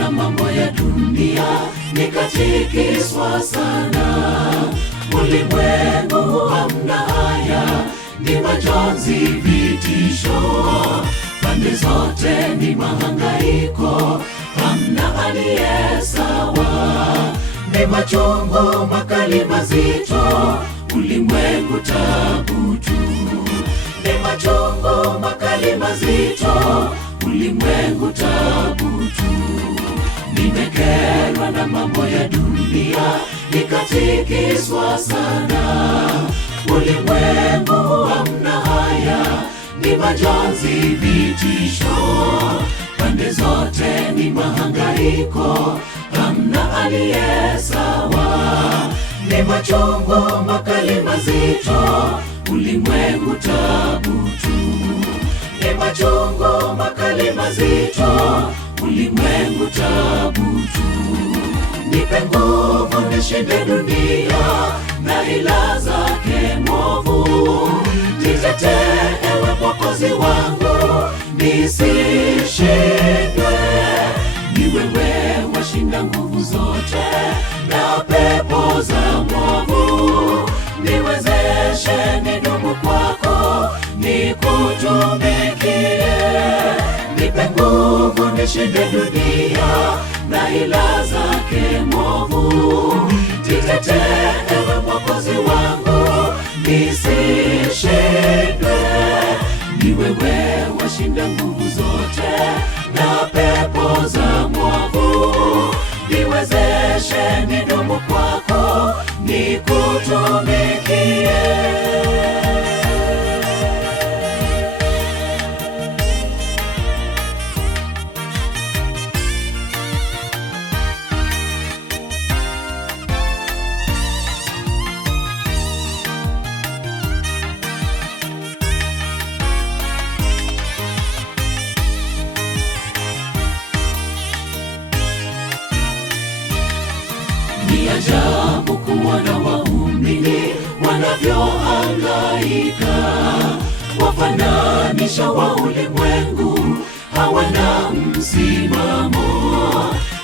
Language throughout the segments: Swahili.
na mambo ya dunia, nikatikiswa sana. Ulimwengu hamna haya, ni majonzi, vitisho, pande zote ni mahangaiko, hamna aliye sawa. Ni machungu makali mazito, ulimwengu tabu tu. Ni machungu makali mazito, ulimwengu tabu tu. Nimekerwa na mambo ya dunia, nikatikiswa sana. Ulimwengu hamna haya, ni majonzi, vitisho, pande zote ni mahangaiko, hamna aliye sawa. Ni machungu makali mazito, ulimwengu tabu tu. Ni machungu makali mazito, ulimwengu tabu tu. Nipe nguvu nishinde dunia na ila zake mwovu. Nitetee ewe Mwokozi wangu, nisishindwe. Ni wewe washinda nguvu zote na pepo za mwovu. Niwezeshe nidumu kwako, nikutumikie. Nipe nguvu nishinde dunia na ila zake mwovu. Nitetee ewe Mwokozi wangu, nisishindwe. Ni wewe washinda nguvu zote na pepo za mwovu. Niwezeshe nidumu kwako, nikutumikie. Ni ajabu kuona waumini wanavyohangaika, wafananisha wa ulimwengu, hawana msimamo.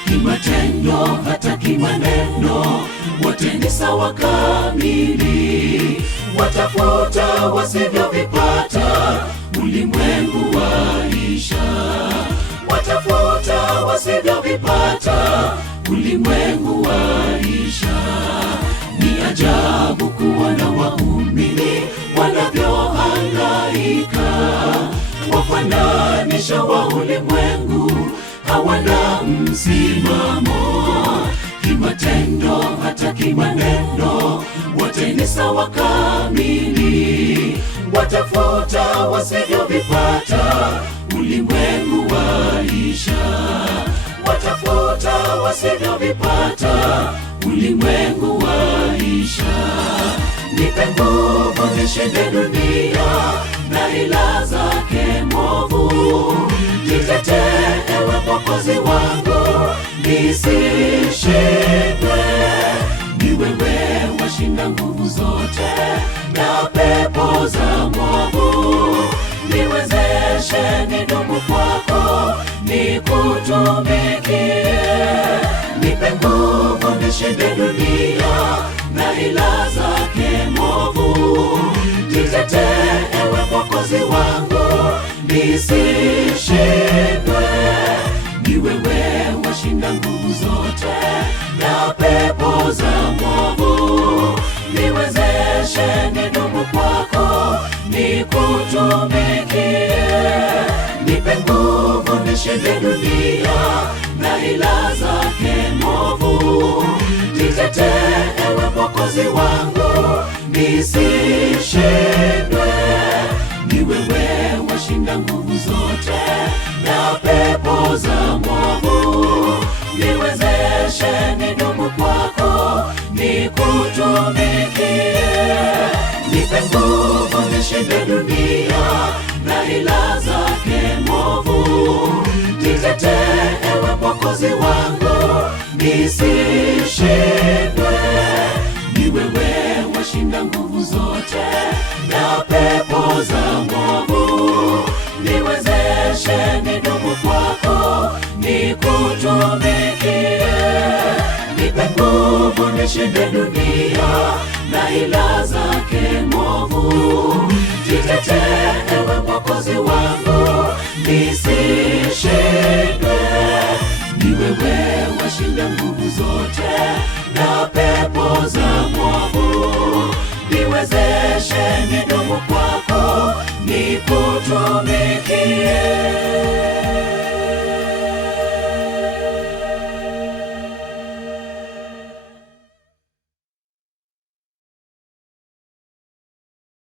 Kimatendo hata kimaneno, wote ni sawa kamili. Watafuta wasivyovipata, ulimwengu waisha. Watafuta wasivyovipata, ulimwengu waisha. Ni ajabu kuona waumini wanavyohangaika, wafananisha wa ulimwengu, hawana msimamo. Kimatendo hata kimaneno, wote ni sawa kamili. Watafuta wasivyovipata, ulimwengu waisha. Watafuta wasivyovipata, ulimwengu waisha. Nipe nguvu nishinde dunia na ila zake mwovu. Nitetee ewe Mwokozi wangu, nisishindwe. Ni wewe washinda nguvu zote na pepo za mwovu. Niwezeshe nidumu kwako, nikutumikie. Nipe nguvu nishinde dunia na ila zake mwovu. Nitetee ewe Mwokozi wangu, nisishindwe. Ni wewe washinda nguvu zote na pepo za mwovu. Niwezeshe nidumu kwako, nikutumikie. Nipe nguvu nishinde dunia na ila zake mwovu. Nitetee ewe Mwokozi wangu, nisishindwe. Ni wewe washinda nguvu zote na pepo za mwovu. Niwezeshe nidumu kwako, nikutumikie. Nipe nguvu nishinde dunia na ila zake mwovu. Nitetee ewe Mwokozi wangu, nisishindwe. Ni wewe washinda nguvu zote na pepo za mwovu. Niwezeshe nidumu kwako, nikutumikie. nishinde dunia na ila zake mwovu. Jitetee ewe Mwokozi wangu, nisishindwe. Ni wewe washinda nguvu zote na pepo za mwovu. Niwezeshe nidumu kwako, nikutumikie.